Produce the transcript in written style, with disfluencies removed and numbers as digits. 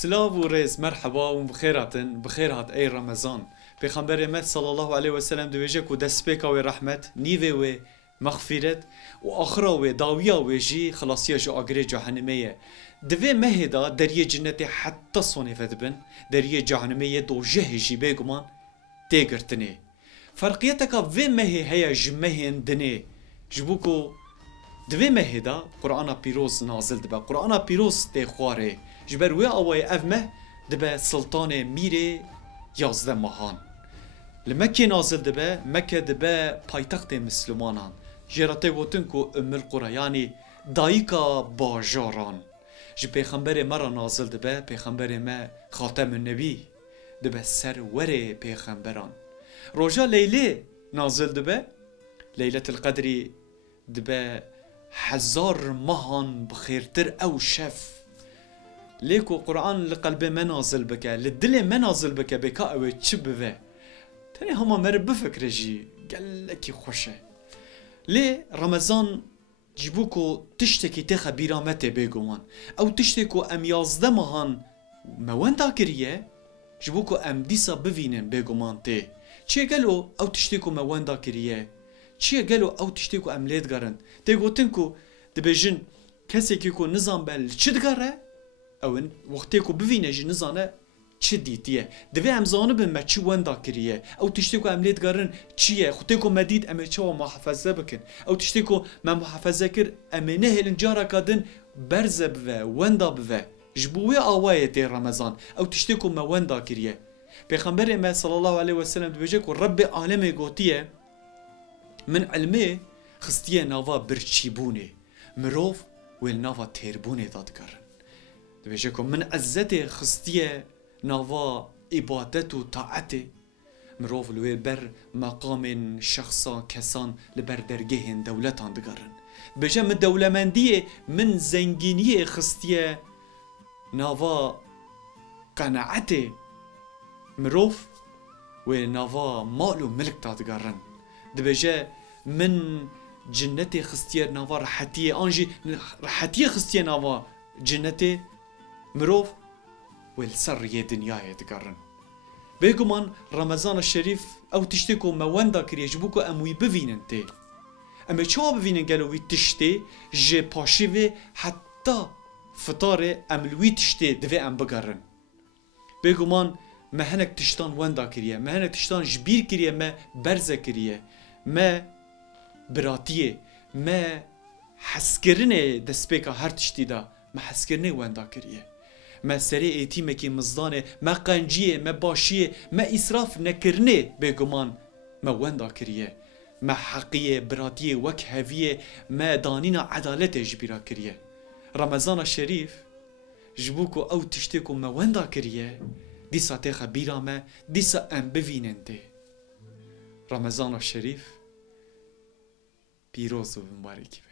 سلاف و ريز مرحبا و بخيراتن بخير هات اي رمضان پیغمبر مت صلى الله عليه وسلم دویجه کو دسپیکا و رحمت نیوه و مغفرت و آخرا و داویا و جی خلاصیه جو آگره جهنمیه دوی مهدا دریه جنت حتی صونی فدبن دریه جهنمیه دو جه جی بگمان تیگرتنه فرقیتك في مهي هي جمهن دني جبوكو دوی مهدا قرآن پیروز نازل دبا قرآن پیروز تی خواره جبر وی آوای افمه دبا سلطان میره 11 ماهان لمكه نازل دبا مكه دبا پایتخت مسلمانان جراته گوتن کو ام القرى يعني دایکا باجاران جی پیغمبر مرا نازل دبا پیغمبر ما خاتم النبی دبا سرور پیغمبران روجا ليلة نازل دبا ليلة القدر دبا 1000 مهان بخيرتر او شف ليكو قرآن لقلبي ما نازل بك للدل ما نازل بك بكا او تشبه تاني هما مر بفكر جي قال لك خوشه ليه رمضان جيبوكو تشتكي تخا بيرامته بيقومان او تشتكو ام 11 مهان موان داكريه جيبوكو ام ديسا بفينن بيقومان تي چیه گلو او تشتیکو مواندا کریه چیه گلو او تشتیکو عملیت گرن تی گوتن کو دبیجن کسی که کو نظام بل چی دگره او وقتی کو ببینه جی نظانه چی دیتیه دوی امزانه بن ما چی واندا کریه او تشتیکو عملیت گرن چیه خودتی کو مدید امی چه و محافظه بکن او تشتیکو ما محافظه کر امی نهلن جارا کدن برزه بوه واندا بوه جبوه آوائه تی رمضان او تشتیکو مواندا کریه پیغمبر ما صلی الله علیه و سلم دویجه کو رب عالم گوتیه من علمه خستیه ناوا برچیبونه مروف و ناوا تیربونه داد کرن دویجه کو من عزت خستیه ناوا عبادت و طاعت مروف لوی بر مقام شخصا کسان لبر درگه دولتان دگرن دویجه من دولمندیه من زنگینیه خستیه ناوا قناعت مروف و ناوا مال و ملک دادگارن دبجه من جنت خستیه ناوا راحتیه آنجی راحتیه خستیه ناوا جنت مروف و السر یه دنیای دگارن بگمان رمضان الشریف او تشتیکو مواندا کریه جبوکو اموی ببینن تی اما چا ببینن گلوی تشتی جه پاشیوه حتی فطار املوی تشتی دوی ام بگارن بگمان ما هنك تشتان وندا كريه ما هنك تشتان جبير كريه ما برزه كريه ما براتيه ما حسكرنه دسبيكا هر تشتي دا ما حسكرنه وندا كريه ما سري ايتيمكي مزدانه ما قنجيه ما باشيه ما اسراف نكرنه بيغمان ما وندا كريه ما حقيه براتيه وك هفيه ما دانينا عدالته جبيرا كريه رمضان الشريف جبوكو او تشتيكو ما وندا كريه دیسا تی خبیرامه دیسا ام ببیننده رمضان الشریف پیروز و مبارکی